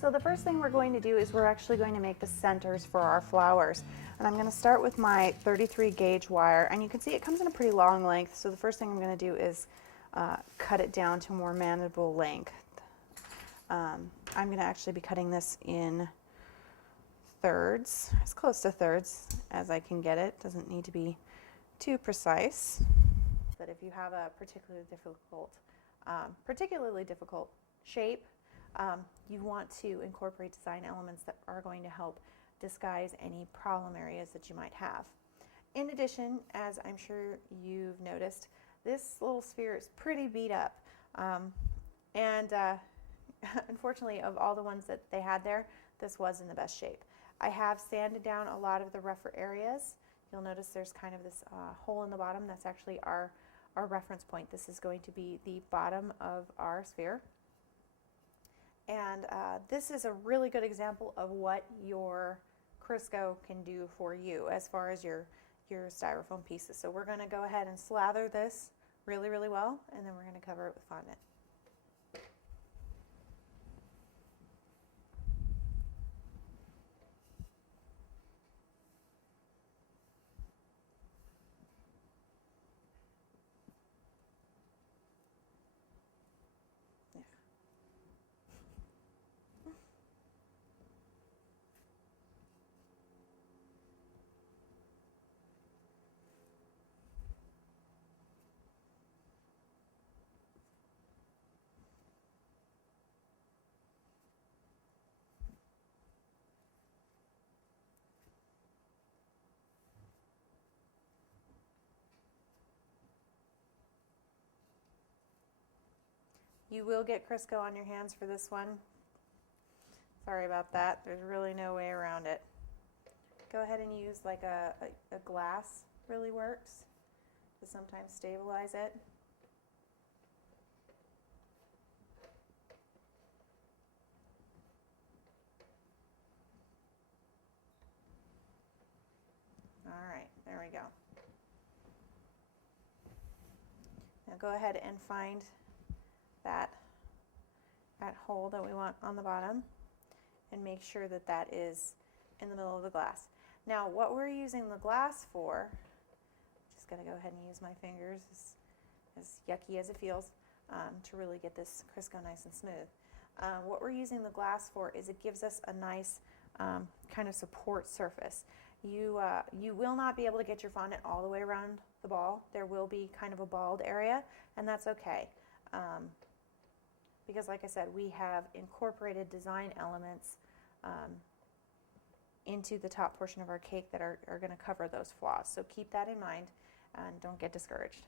So the first thing we're going to do is we're actually going to make the centers for our flowers. And I'm going to start with my 33 gauge wire, and you can see it comes in a pretty long length, so the first thing I'm going to do is cut it down to a more manageable length. I'm going to actually be cutting this in thirds, as close to thirds as I can get it. Doesn't need to be too precise. That if you have a particularly difficult shape, you want to incorporate design elements that are going to help disguise any problem areas that you might have. In addition, as I'm sure you've noticed, this little sphere is pretty beat up, and unfortunately, of all the ones that they had there, this was in the best shape. I have sanded down a lot of the rougher areas. You'll notice there's kind of this hole in the bottom. That's actually our reference point. This is going to be the bottom of our sphere. And this is a really good example of what your Crisco can do for you as far as your styrofoam pieces. So we're going to go ahead and slather this really, really well, and then we're going to cover it with fondant. You will get Crisco on your hands for this one. Sorry about that. There's really no way around it. Go ahead and use like a glass really works to sometimes stabilize it. All right, there we go. Now go ahead and find that hole that we want on the bottom and make sure that that is in the middle of the glass. Now what we're using the glass for, I'm just going to go ahead and use my fingers, as yucky as it feels, to really get this Crisco nice and smooth. What we're using the glass for is it gives us a nice kind of support surface. You will not be able to get your fondant all the way around the ball. There will be kind of a bald area, and that's okay. Because like I said, we have incorporated design elements into the top portion of our cake that are going to cover those flaws. So keep that in mind and don't get discouraged.